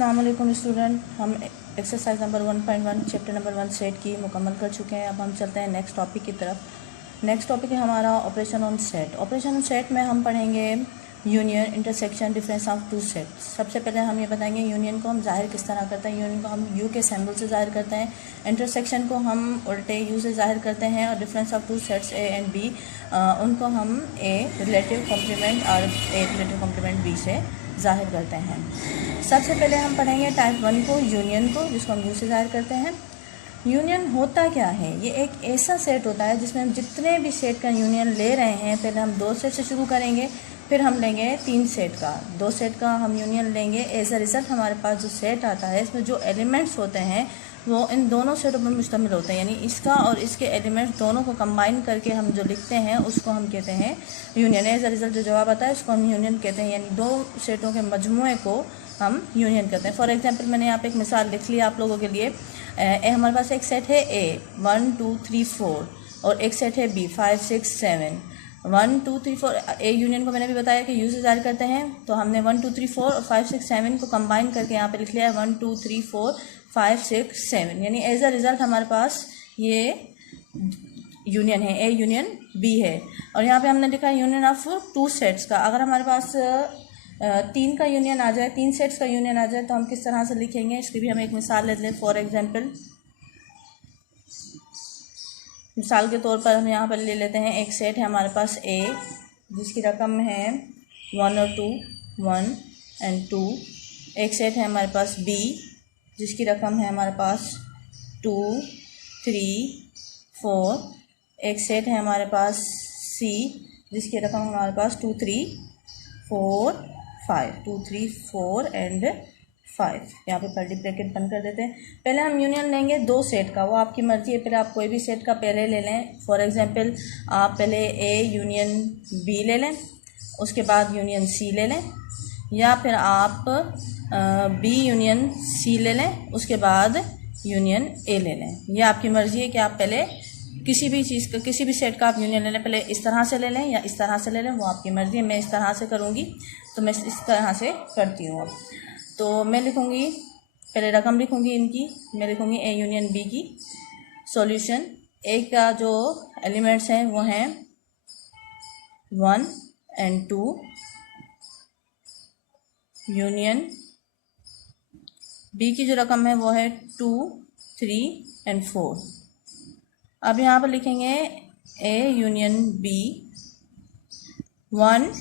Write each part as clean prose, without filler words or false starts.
अस्सलाम वालेकुम स्टूडेंट, हम exercise number 1.1 chapter number 1 set की मुकम्मल कर चुके हैं। अब हम चलते हैं नेक्स्ट टॉपिक की तरफ। नेक्स्ट टॉपिक है हमारा operation on set. Operation on set में हम पढ़ेंगे union, intersection, difference of two set. सबसे पहले हम ये बताएंगे यूनियन को हम जाहिर किस तरह करते हैं। यूनियन को हम यू के सिंबल से जाहिर करते हैं। इंटरसेक्शन को हम उल्टे यू से जाहिर करते हैं। और difference of two sets A and B, उनको हम ए रिलेटिव कॉम्प्लीमेंट और ए रिलेटिव कॉम्प्लीमेंट बी से जाहिर करते हैं। सबसे पहले हम पढ़ेंगे टाइप 1 को, यूनियन को, जिसको हम यू से जाहिर करते हैं। यूनियन होता क्या है? ये एक ऐसा सेट होता है जिसमें हम जितने भी सेट का यूनियन ले रहे हैं, पहले हम 2 सेट से शुरू करेंगे, फिर हम लेंगे 3 सेट का। 2 सेट का हम यूनियन लेंगे। एज अ रिज़ल्ट हमारे पास जो सेट आता है, इसमें जो एलिमेंट्स होते हैं वो इन दोनों सेटों पर मुश्तमिल होते हैं। यानी इसका और इसके एलिमेंट्स दोनों को कंबाइन करके हम जो लिखते हैं उसको हम कहते हैं यूनियन। एज अ रिज़ल्ट जो जवाब आता है उसको हम यूनियन कहते हैं। यानी 2 सेटों के मजमूए को हम यूनियन करते हैं। फॉर एग्जांपल मैंने यहाँ पे एक मिसाल लिख लिया आप लोगों के लिए। हमारे पास एक सेट है ए 1 2 3 4 और एक सेट है बी 5 6 7। 1 2 3 4 ए यूनियन को मैंने भी बताया कि यू से जाहिर करते हैं, तो हमने 1 2 3 4 और 5 6 7 को कंबाइन करके यहाँ पे लिख लिया है 1 2 3 4 5 6 7। यानी एज अ रिज़ल्ट हमारे पास ये यूनियन है, ए यूनियन बी है। और यहाँ पे हमने लिखा है यूनियन ऑफ 2 सेट्स का। अगर हमारे पास 3 का यूनियन आ जाए, 3 सेट्स का यूनियन आ जाए, तो हम किस तरह से लिखेंगे इसकी भी हम एक मिसाल लेते हैं। फॉर एग्जांपल, मिसाल के तौर पर हम यहाँ पर ले लेते हैं एक सेट है हमारे पास ए, जिसकी रकम है 1 और 2, 1 एंड 2। एक सेट है हमारे पास बी, जिसकी रकम है हमारे पास 2 3 4। एक सेट है हमारे पास सी, जिसकी रकम हमारे पास 2 3 4 5, 2 3 4 एंड 5। यहाँ पे कर्ली ब्रैकेट बंद कर देते हैं। पहले हम यूनियन लेंगे 2 सेट का, वो आपकी मर्जी है। पहले आप कोई भी सेट का पहले ले लें। फॉर एग्जांपल, आप पहले ए यूनियन बी ले लें, उसके बाद यूनियन सी ले लें, या फिर आप बी यूनियन सी ले लें, उसके बाद यूनियन ए ले लें। यह आपकी मर्जी है कि आप पहले किसी भी चीज़ का, किसी भी सेट का आप यूनियन ले लें। पहले इस तरह से ले लें या इस तरह से ले लें, वो आपकी मर्जी है। मैं इस तरह से करूँगी तो मैं इस तरह से करती हूँ। अब तो मैं लिखूँगी, पहले रकम लिखूँगी इनकी। मैं लिखूँगी ए यूनियन बी की सॉल्यूशन। ए का जो एलिमेंट्स हैं वो हैं 1 एंड 2, यूनियन बी की जो रकम है वो है 2 3 एंड 4। अब यहाँ पर लिखेंगे ए यूनियन बी, 1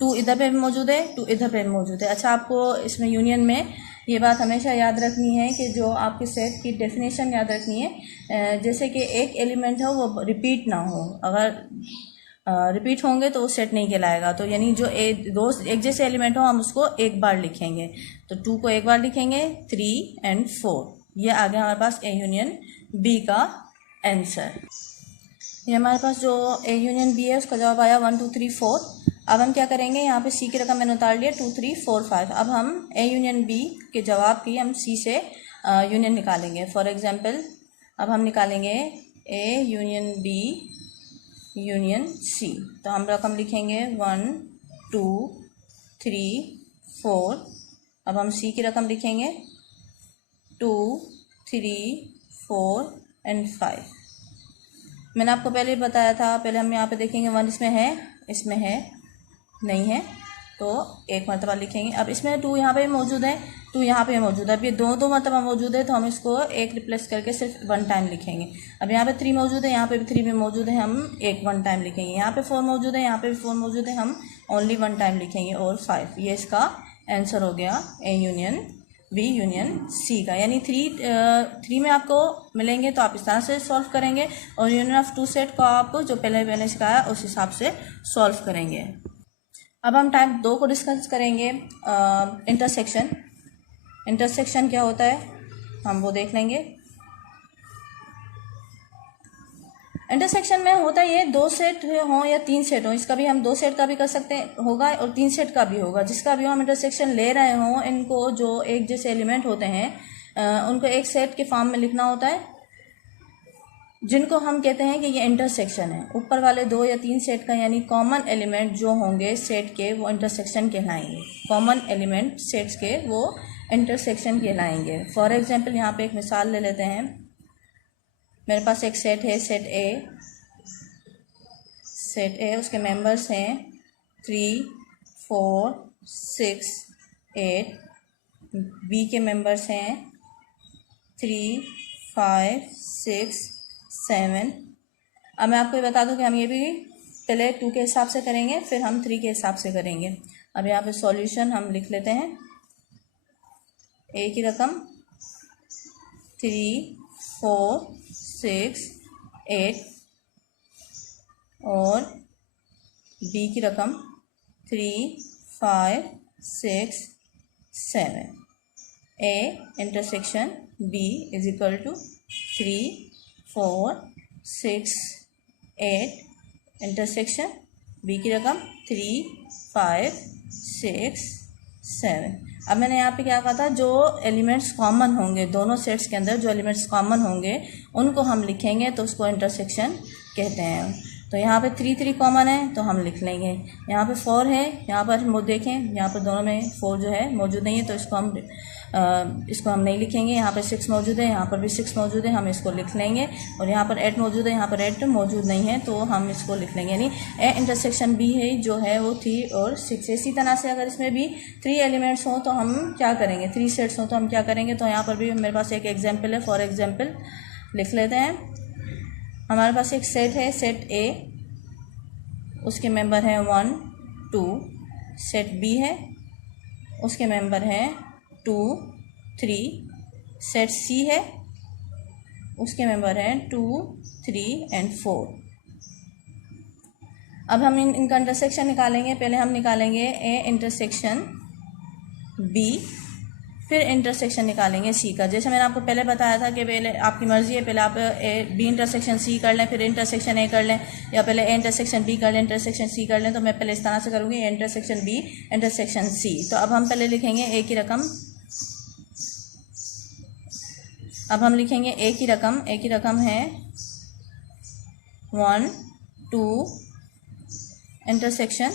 2 इधर पे मौजूद है, 2 इधर पे मौजूद है। अच्छा, आपको इसमें यूनियन में ये बात हमेशा याद रखनी है कि जो आपके सेट की डेफिनेशन याद रखनी है। जैसे कि एक एलिमेंट हो वो रिपीट ना हो। अगर रिपीट होंगे तो वो सेट नहीं कहलाएगा। तो यानी जो एक जैसे एलिमेंट हो हम उसको एक बार लिखेंगे। तो 2 को एक बार लिखेंगे, 3 एंड 4। ये आ गया हमारे पास ए यूनियन बी का आंसर। ये हमारे पास जो ए यूनियन बी है उसका जवाब आया 1 2 3 4। अब हम क्या करेंगे, यहाँ पे सी की रकम मैंने उतार लिया 2 3 4 5। अब हम ए यूनियन बी के जवाब की हम सी से यूनियन निकालेंगे। फॉर एग्जांपल, अब हम निकालेंगे A union B union C. तो हम रकम लिखेंगे 1 2 3 4। अब हम सी की रकम लिखेंगे 2 3 4 एंड 5। मैंने आपको पहले बताया था, पहले हम यहाँ पे देखेंगे 1 इसमें है नहीं है, तो एक मरतबा लिखेंगे। अब इसमें 2 यहाँ पे मौजूद है, 2 यहाँ पे मौजूद है। अब ये दो मरतबा मौजूद है, तो हम इसको एक रिप्लेस करके सिर्फ 1 टाइम लिखेंगे। अब यहाँ पे 3 मौजूद है, यहाँ पे भी 3 भी मौजूद है, हम 1 टाइम लिखेंगे। यहाँ पे 4 मौजूद है, यहाँ पे भी 4 मौजूद है, हम ओनली 1 टाइम लिखेंगे। और 5, ये इसका आंसर हो गया A union B union C का। यानी 3 में आपको मिलेंगे तो आप इस तरह से सॉल्व करेंगे, और यूनियन ऑफ 2 सेट को आप जो पहले मैंने सिखाया उस हिसाब से सॉल्व करेंगे। अब हम टाइप 2 को डिस्कस करेंगे, इंटरसेक्शन। इंटरसेक्शन क्या होता है हम वो देख लेंगे। इंटरसेक्शन में होता है ये 2 सेट हों या 3 सेट हों, इसका भी हम 2 सेट का भी कर सकते हैं होगा और 3 सेट का भी होगा। जिसका भी हम इंटरसेक्शन ले रहे हों, इनको जो एक जैसे एलिमेंट होते हैं उनको एक सेट के फॉर्म में लिखना होता है, जिनको हम कहते हैं कि ये इंटरसेक्शन है। ऊपर वाले 2 या 3 सेट का यानी कॉमन एलिमेंट जो होंगे सेट के वो इंटरसेक्शन कहलाएंगे। कॉमन एलिमेंट सेट्स के वो इंटरसेक्शन कहलाएंगे। फॉर एग्जांपल यहाँ पे एक मिसाल ले लेते हैं। मेरे पास एक सेट है, सेट ए, उसके मेंबर्स हैं 3, 4, 6, 8। बी के मेंबर्स हैं 3, 5, 6, 7। अब मैं आपको ये बता दूं कि हम ये भी पहले 2 के हिसाब से करेंगे, फिर हम 3 के हिसाब से करेंगे। अब यहाँ पे सॉल्यूशन हम लिख लेते हैं। ए की रकम 3, 4, 6, 8 और बी की रकम 3, 5, 6, 7। A intersection B is equal to 3, 4, 6, 8 intersection B की रकम 3, 5, 6, 7। अब मैंने यहाँ पे क्या कहा था, जो एलिमेंट्स कॉमन होंगे दोनों सेट्स के अंदर, जो एलिमेंट्स कॉमन होंगे उनको हम लिखेंगे तो उसको इंटरसेक्शन कहते हैं। तो यहाँ पे 3, 3 कॉमन है तो हम लिख लेंगे। यहाँ पे 4 है, यहाँ पर हम देखें यहाँ पर दोनों में 4 जो है मौजूद नहीं है तो इसको हम नहीं लिखेंगे। यहाँ पर 6 मौजूद है, यहाँ पर भी 6 मौजूद है, हम इसको लिख लेंगे। और यहाँ पर 8 मौजूद है, यहाँ पर 8 मौजूद नहीं है तो हम इसको लिख लेंगे। यानी ए इंटरसेक्शन बी है जो है वो 3 और 6 है। इसी तरह से अगर इसमें भी 3 एलिमेंट्स हों तो हम क्या करेंगे, 3 सेट्स हों तो हम क्या करेंगे। तो यहाँ पर भी मेरे पास एक एग्जाम्पल है। फॉर एग्जाम्पल लिख लेते हैं। हमारे पास एक सेट है, सेट ए, उसके मेंबर हैं 1, 2। सेट बी है, उसके मेंबर हैं 2, 3। सेट सी है, उसके मेंबर हैं 2, 3 एंड 4। अब हम इनका इंटरसेक्शन निकालेंगे। पहले हम निकालेंगे ए इंटरसेक्शन बी, फिर इंटरसेक्शन निकालेंगे सी का। जैसे मैंने आपको पहले बताया था कि पहले आपकी मर्जी है, पहले आप बी इंटरसेक्शन सी कर लें, फिर इंटरसेक्शन ए कर लें, या पहले ए इंटरसेक्शन बी कर लें, इंटरसेक्शन सी कर लें। तो मैं पहले इस तरह से करूँगी, इंटरसेक्शन बी इंटरसेक्शन सी। तो अब हम पहले लिखेंगे ए की रकम। अब हम लिखेंगे ए की रकम। ए की रकम है 1, 2 इंटरसेक्शन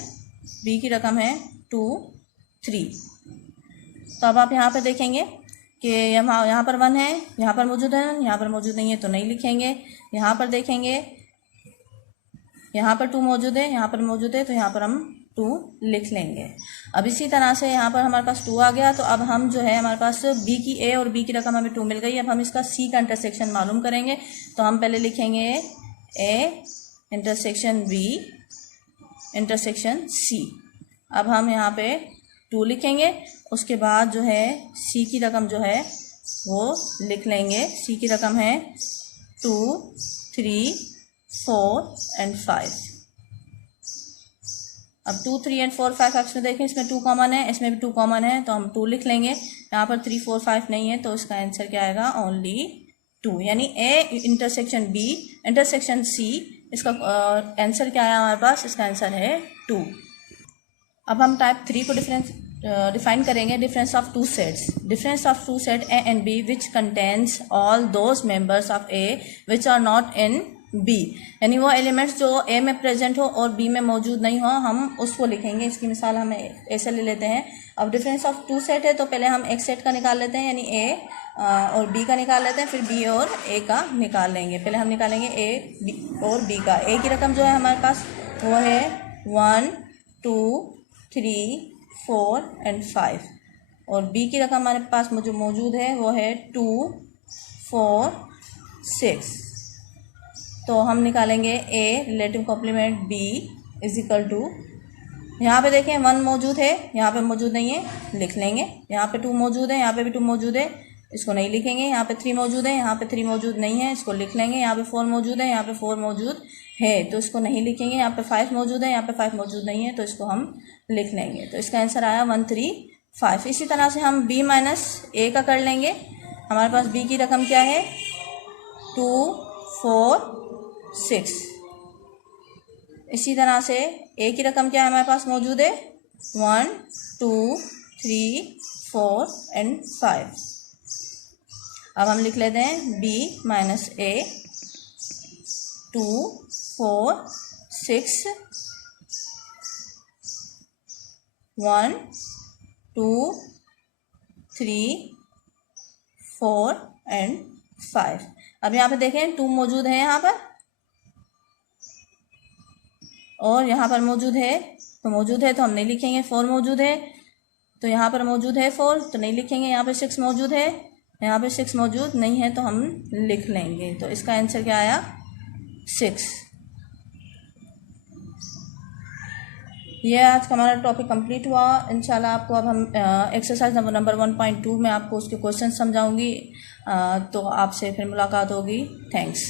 बी की रकम है 2, 3। तो अब आप यहाँ पे देखेंगे कि यहाँ पर 1 है, यहाँ पर मौजूद है, यहाँ पर मौजूद नहीं है तो नहीं लिखेंगे। यहाँ पर देखेंगे यहाँ पर 2 मौजूद है, यहाँ पर मौजूद है तो यहाँ पर हम 2 लिख लेंगे। अब इसी तरह से यहाँ पर हमारे पास 2 आ गया। तो अब हम जो है हमारे पास बी की ए और बी की रकम हमें 2 मिल गई। अब हम इसका सी का इंटरसेक्शन मालूम करेंगे। तो हम पहले लिखेंगे A intersection B intersection C. अब हम यहाँ पे 2 लिखेंगे। उसके बाद जो है सी की रकम जो है वो लिख लेंगे। सी की रकम है 2, 3, 4 एंड 5। अब 2, 3 एंड 4, 5 ऑप्शन देखें, इसमें 2 कॉमन है, इसमें भी 2 कॉमन है तो हम 2 लिख लेंगे। यहाँ पर 3, 4, 5 नहीं है तो इसका आंसर क्या आएगा, ओनली 2। यानी A intersection B intersection C, इसका आंसर क्या है हमारे पास, इसका आंसर है 2। अब हम टाइप 3 को डिफाइन करेंगे। Difference of 2 sets. Difference of 2 set A and B which contains all those members of A which are not in B. यानी वो एलिमेंट्स जो ए में प्रेजेंट हो और बी में मौजूद नहीं हो, हम उसको लिखेंगे। इसकी मिसाल हम ऐसे ले लेते हैं। अब डिफरेंस ऑफ 2 सेट है तो पहले हम एक सेट का निकाल लेते हैं, यानी ए और बी का निकाल लेते हैं, फिर बी और ए का निकाल लेंगे। पहले हम निकालेंगे ए बी और बी का। ए की रकम जो है हमारे पास वो है 1, 2, 3, 4 एंड 5। और बी की रकम हमारे पास जो मौजूद है वो है 2, 4, 6। तो हम निकालेंगे A relative complement B is equal to, यहाँ पे देखें 1 मौजूद है, यहाँ पे मौजूद नहीं है, लिख लेंगे। यहाँ पे 2 मौजूद है, यहाँ पे भी 2 मौजूद है, इसको नहीं लिखेंगे। यहाँ पे 3 मौजूद है, यहाँ पे 3 मौजूद नहीं है, इसको लिख लेंगे। यहाँ पे 4 मौजूद है, यहाँ पे 4 मौजूद है तो इसको नहीं लिखेंगे। यहाँ पे 5 मौजूद है, यहाँ पे 5 मौजूद नहीं है तो इसको हम लिख लेंगे। तो इसका आंसर आया 1, 3, 5। इसी तरह से हम बी माइनस ए का कर लेंगे। हमारे पास बी की रकम क्या है, 2, 4, 6। इसी तरह से ए की रकम क्या है हमारे पास मौजूद है, 1, 2, 3, 4 एंड 5। अब हम लिख लेते हैं बी माइनस ए, 2, 4, 6, 1, 2, 3, 4 एंड 5। अब यहाँ पे देखें 2 मौजूद है यहाँ पर और यहाँ पर मौजूद है, तो मौजूद है तो हम नहीं लिखेंगे। 4 मौजूद है तो यहाँ पर मौजूद है 4 तो नहीं लिखेंगे। यहाँ पे 6 मौजूद है, यहाँ पे 6 मौजूद नहीं है तो हम लिख लेंगे। तो इसका आंसर क्या आया? 6। ये आज का हमारा टॉपिक कंप्लीट हुआ। इंशाल्लाह आपको अब हम एक्सरसाइज नंबर 1.2 में आपको उसके क्वेश्चन समझाऊंगी। तो आपसे फिर मुलाकात होगी। थैंक्स।